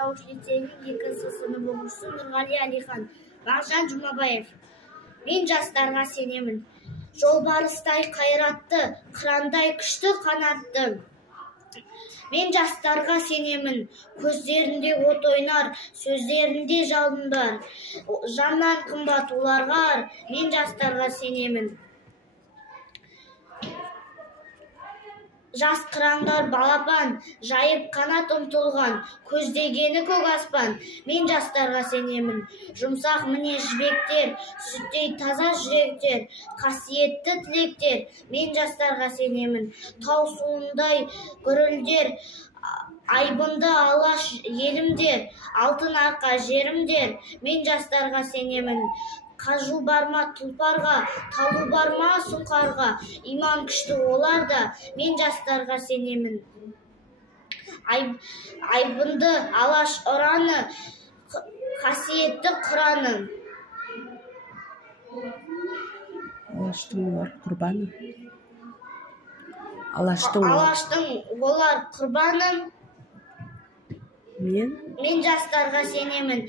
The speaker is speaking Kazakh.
бастауыш лицейінің 2 сынып оқушысы Нұрғали Әлихан. Мағжан Жұмабаев. Мен жастарға сенемін. Жолбарыстай қайратты, қырандай күшті қанатты. Мен жастарға сенемін. Көздерінде от ойнар, сөздерінде жалын бар. Жаннан қымбат оларға, мен жастарға сенемін. Жас қыраңдар балапан, жайып қанат ұмтылған, көздегені көк аспан, мен жастарға сенемін. Жұмсақ міне жібектер, сүттей таза жүректер, қасиетті тілектер, мен жастарға сенемін. Тау суындай гүрілдер, айбынды алаш елімдер, алтын арқа жерімдер, мен жастарға сенемін. Қажу барма тұлпарға, талу барма сұңқарға, иман күшті оларда, мен жастарға сенемін. Айбынды алаш ұраны, қасиетті құраны. Алаштың олар құрбаны. Алаштың олар құрбаны. Мен жастарға сенемін.